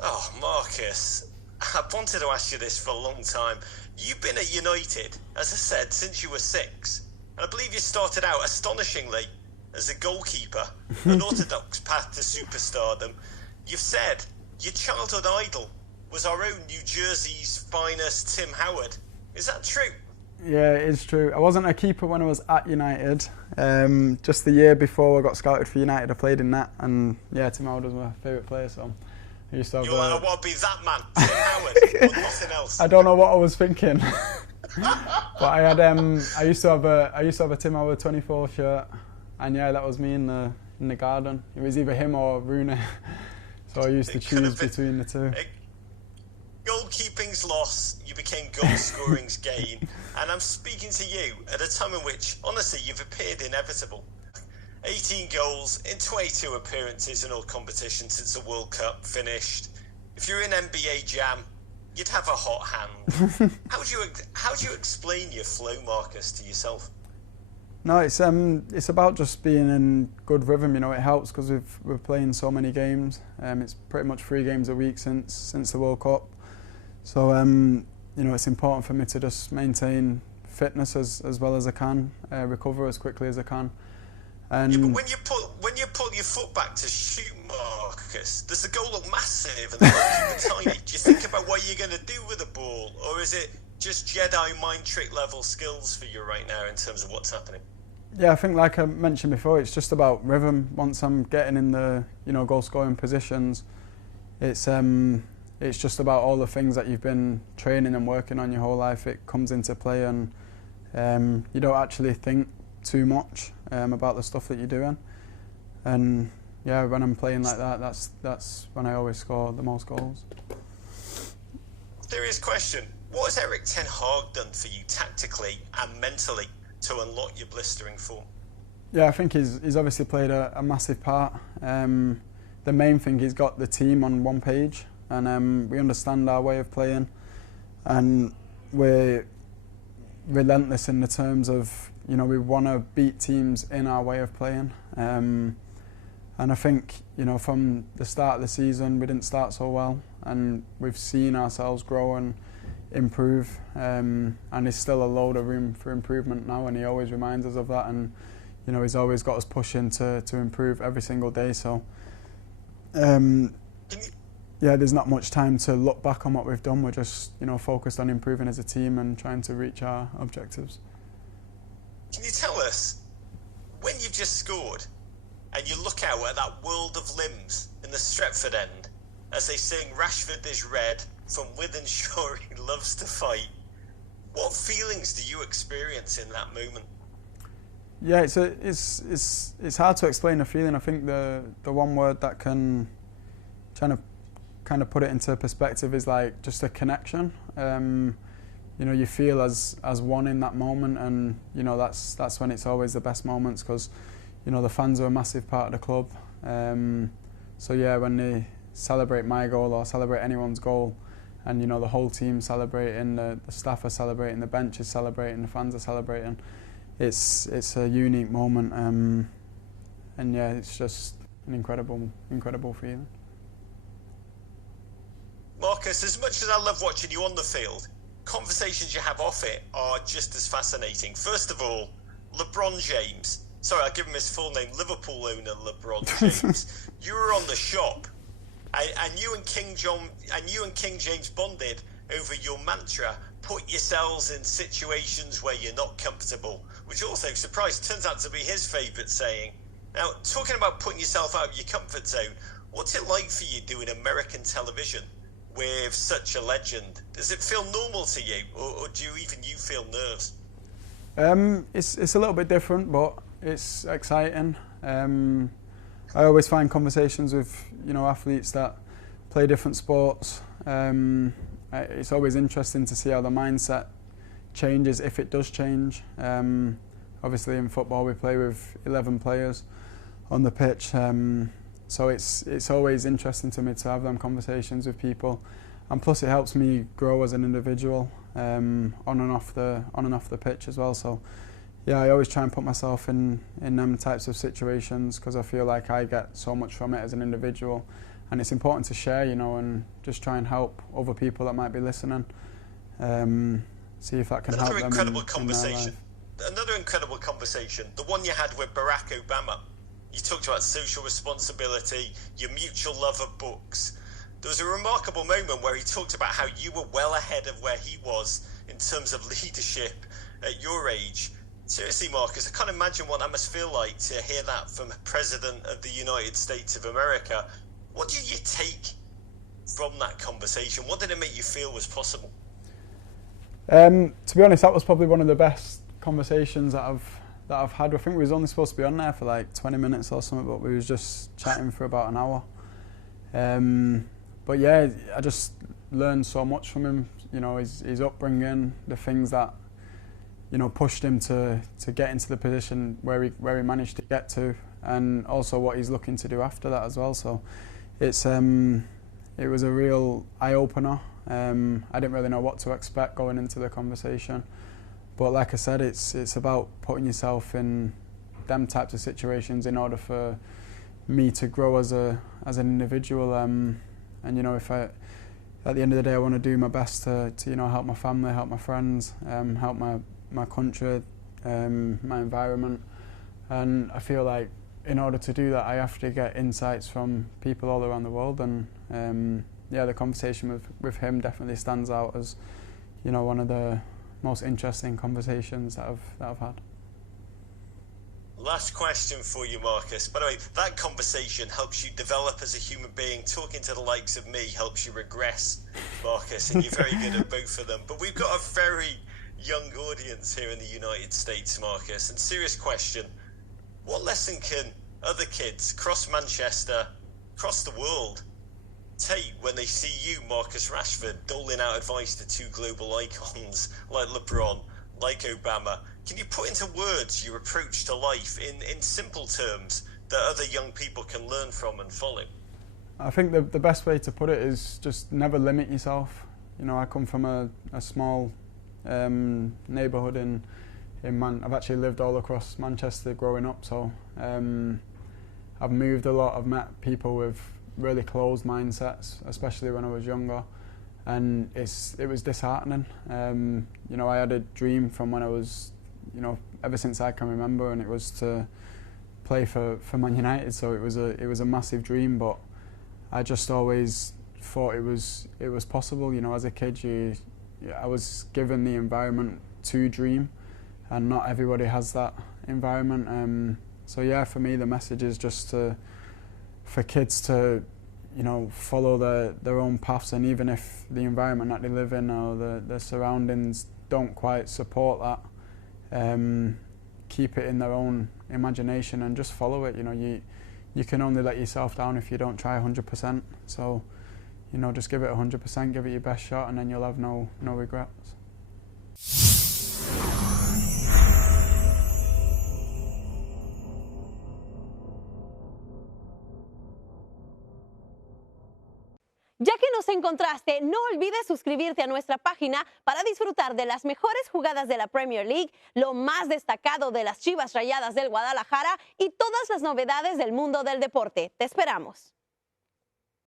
Oh, Marcus, I've wanted to ask you this for a long time. You've been at United, as I said, since you were 6. And I believe you started out astonishingly as a goalkeeper, an orthodox path to superstardom. You've said your childhood idol was our own New Jersey's finest Tim Howard. Is that true? Yeah, it is true. I wasn't a keeper when I was at United. Just the year before I got scouted for United, I played in that, and yeah, Tim Howard was my favourite player. So I used to have. You're like, I want to be that man, Tim Howard, or nothing else. I don't know what I was thinking, but I had. I used to have a Tim Howard 24 shirt, and yeah, that was me in the garden. It was either him or Rooney, so I used to choose between the two. Goalkeeping's loss, you became goal scoring's gain, and I'm speaking to you at a time in which, honestly, you've appeared inevitable. 18 goals in 22 appearances in all competitions since the World Cup finished. If you're in NBA Jam, you'd have a hot hand. How do you explain your flow, Marcus, to yourself? No, it's about just being in good rhythm. You know, it helps because we're playing so many games. It's pretty much 3 games a week since the World Cup. So, you know, it's important for me to just maintain fitness as well as I can, recover as quickly as I can. And yeah, but when you pull your foot back to shoot, Marcus, does the goal look massive and the goalkeeper tiny? Do you think about what you're going to do with the ball, or is it just Jedi mind trick level skills for you right now in terms of what's happening? Yeah, I think like I mentioned before, it's just about rhythm. Once I'm getting in the goal scoring positions, it's just about all the things that you've been training and working on your whole life. It comes into play, and you don't actually think too much about the stuff that you're doing. And yeah, when I'm playing like that, that's when I always score the most goals. Serious question. What has Erik ten Hag done for you tactically and mentally to unlock your blistering form? Yeah, I think he's obviously played a massive part. The main thing, he's got the team on one page, and we understand our way of playing, and we're relentless in the terms of, you know, we want to beat teams in our way of playing. And I think, you know, from the start of the season, we didn't start so well, and we've seen ourselves grow and improve, and there's still a load of room for improvement now, and he always reminds us of that, and you know, he's always got us pushing to improve every single day. So yeah, there's not much time to look back on what we've done. We're just, you know, focused on improving as a team and trying to reach our objectives. Can you tell us, when you've just scored and you look out at that world of limbs in the Stretford end as they sing Rashford is red from Wythenshawe he loves to fight, what feelings do you experience in that moment? Yeah, it's hard to explain the feeling. I think the one word that can kind of put it into perspective is like just a connection. You know, you feel as one in that moment, and you know, that's when it's always the best moments, because you know, the fans are a massive part of the club. So yeah, when they celebrate my goal or celebrate anyone's goal, and you know, the whole team celebrating, the staff are celebrating, the bench is celebrating, the fans are celebrating, it's a unique moment, and yeah, it's just an incredible feeling. Marcus, as much as I love watching you on the field, conversations you have off it are just as fascinating. First of all, LeBron James. Sorry, I'll give him his full name. Liverpool owner LeBron James. You were on the shop, and you and King James bonded over your mantra: put yourselves in situations where you're not comfortable, which also, surprise, turns out to be his favourite saying. Now, talking about putting yourself out of your comfort zone, what's it like for you doing American television with such a legend? Does it feel normal to you, or do you feel nerves? It's a little bit different, but it's exciting. I always find conversations with, you know, athletes that play different sports. It's always interesting to see how the mindset changes, if it does change. Obviously in football we play with 11 players on the pitch, so it's always interesting to me to have them conversations with people, and plus it helps me grow as an individual, on and off the pitch as well. So yeah, I always try and put myself in them types of situations, because I feel like I get so much from it as an individual, and it's important to share, you know, and just try and help other people that might be listening. See if that can help them. Another incredible conversation. The one you had with Barack Obama. You talked about social responsibility, your mutual love of books. There was a remarkable moment where he talked about how you were well ahead of where he was in terms of leadership at your age. Seriously, Marcus, I can't imagine what that must feel like to hear that from a president of the United States of America. What did you take from that conversation? What did it make you feel was possible? To be honest, that was probably one of the best conversations that I've had. I think we was only supposed to be on there for like 20 minutes or something, but we was just chatting for about an hour. But yeah, I just learned so much from him. You know, his upbringing, the things that, you know, pushed him to get into the position where he managed to get to, and also what he's looking to do after that as well. So it was a real eye-opener. I didn't really know what to expect going into the conversation, but like I said, it's about putting yourself in them types of situations in order for me to grow as an individual. And you know, if at the end of the day I want to do my best to you know, help my family, help my friends, help my country, my environment, and I feel like in order to do that I have to get insights from people all around the world, and yeah, the conversation with him definitely stands out as, you know, one of the most interesting conversations that I've had. Last question for you, Marcus. By the way, that conversation helps you develop as a human being. Talking to the likes of me helps you regress, Marcus, and you're very good at both of them. But we've got a very young audience here in the United States, Marcus. And serious question, what lesson can other kids across Manchester, across the world, take when they see you, Marcus Rashford, doling out advice to two global icons like LeBron, like Obama? Can you put into words your approach to life in simple terms that other young people can learn from and follow? I think the best way to put it is just never limit yourself. You know, I come from a small neighbourhood in I've actually lived all across Manchester growing up, so I've moved a lot. I've met people with really closed mindsets, especially when I was younger, and it was disheartening. You know, I had a dream from when I was, you know, ever since I can remember, and it was to play for Man United. So it was a massive dream, but I just always thought it was possible. You know, as a kid, I was given the environment to dream, and not everybody has that environment. So yeah, for me, the message is just for kids to, you know, follow their own paths, and even if the environment that they live in or the surroundings don't quite support that, keep it in their own imagination and just follow it. You know, you can only let yourself down if you don't try 100%. So, you know, just give it 100%, give it your best shot, and then you'll have no regrets. Ya que nos encontraste, no olvides suscribirte a nuestra página para disfrutar de las mejores jugadas de la Premier League, lo más destacado de las Chivas Rayadas del Guadalajara y todas las novedades del mundo del deporte. Te esperamos.